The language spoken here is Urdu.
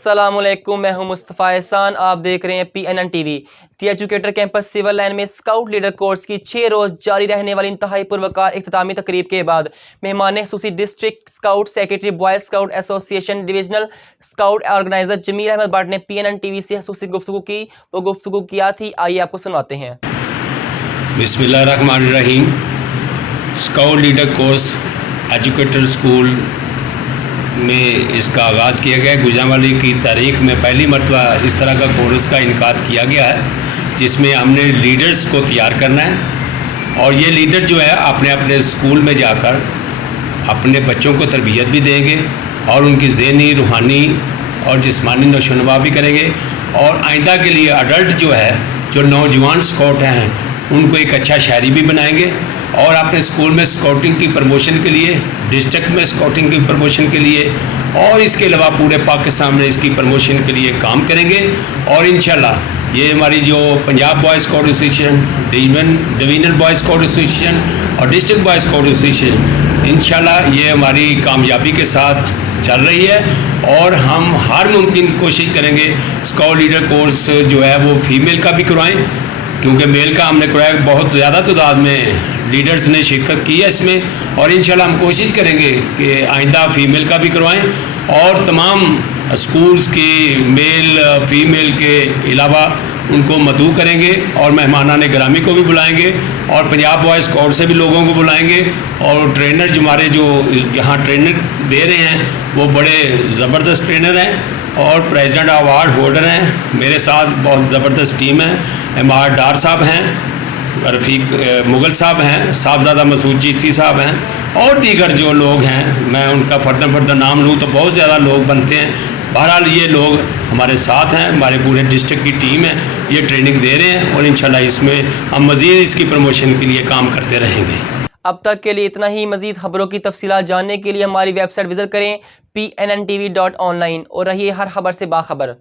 السلام علیکم، میں ہوں مصطفیٰ احسان، آپ دیکھ رہے ہیں PNN ٹی وی۔ دی ایجوکیٹر کیمپس سول لائن میں اسکاؤٹ لیڈر کورس کی 6 روز جاری رہنے والی انتہائی پروقار اختتامی تقریب کے بعد مہمان خصوصی district scout secretary boys scout association divisional scout organizer Jamil Ahmed Butt نے PNN ٹی وی سے خصوصی گفتگو کی۔ وہ گفتگو کیا تھی، آئیے آپ کو سناتے ہیں۔ بسم اللہ الرحمن الرحیم۔ Scout leader course educator school میں اس کا آغاز کیا گیا ہے۔ گوجرانوالے کی تاریخ میں پہلی مرتبہ اس طرح کا کورس کا انعقاد کیا گیا ہے، جس میں ہم نے لیڈرز کو تیار کرنا ہے، اور یہ لیڈر جو ہے اپنے اپنے اسکول میں جا کر اپنے بچوں کو تربیت بھی دیں گے اور ان کی ذہنی، روحانی اور جسمانی نشو و نما بھی کریں گے، اور آئندہ کے لیے اڈلٹ جو ہے، جو نوجوان اسکاؤٹ ہیں، ان کو ایک اچھا شہری بھی بنائیں گے، اور اپنے اسکول میں اسکاؤٹنگ کی پروموشن کے لیے، ڈسٹرکٹ میں اسکاؤٹنگ کی پروموشن کے لیے، اور اس کے علاوہ پورے پاکستان میں اس کی پروموشن کے لیے کام کریں گے۔ اور انشاءاللہ یہ ہماری جو Punjab boys scout association, divisional boys scout association اور ڈسٹرکٹ بوائز اسکاؤٹ ایسوسیشن، انشاءاللہ یہ ہماری کامیابی کے ساتھ چل رہی ہے، اور ہم ہر ممکن کوشش کریں گے اسکاؤٹ لیڈر کورس جو ہے وہ فیمیل کا بھی کروائیں، کیونکہ میل کا ہم نے کرایا، بہت زیادہ تعداد میں لیڈرز نے شرکت کی ہے اس میں، اور انشاءاللہ ہم کوشش کریں گے کہ آئندہ فیمیل کا بھی کروائیں، اور تمام اسکولز کی میل فیمیل کے علاوہ ان کو مدعو کریں گے، اور مہمانان گرامی کو بھی بلائیں گے، اور پنجاب بوائز اسکاؤٹ سے بھی لوگوں کو بلائیں گے، اور ٹرینر جو ہمارے جو یہاں ٹرینر دے رہے ہیں وہ بڑے زبردست ٹرینر ہیں اور پریزیڈنٹ ایوارڈ ہولڈر ہیں۔ میرے ساتھ بہت زبردست ٹیم ہے، امار ڈار صاحب ہیں، رفیق مغل صاحب ہیں، صاحبزادہ مسعود چیشتی صاحب ہیں، اور دیگر جو لوگ ہیں، میں ان کا فرداً نام لوں تو بہت زیادہ لوگ بنتے ہیں۔ بہرحال یہ لوگ ہمارے ساتھ ہیں، ہمارے پورے ڈسٹرکٹ کی ٹیم ہے، یہ ٹریننگ دے رہے ہیں، اور انشاءاللہ اس میں ہم مزید اس کی پروموشن کے لیے کام کرتے رہیں گے۔ اب تک کے لیے اتنا ہی۔ مزید خبروں کی تفصیلات جاننے کے لیے ہماری ویب سائٹ وزٹ کریں PNNTV.online، اور رہیے ہر خبر سے باخبر۔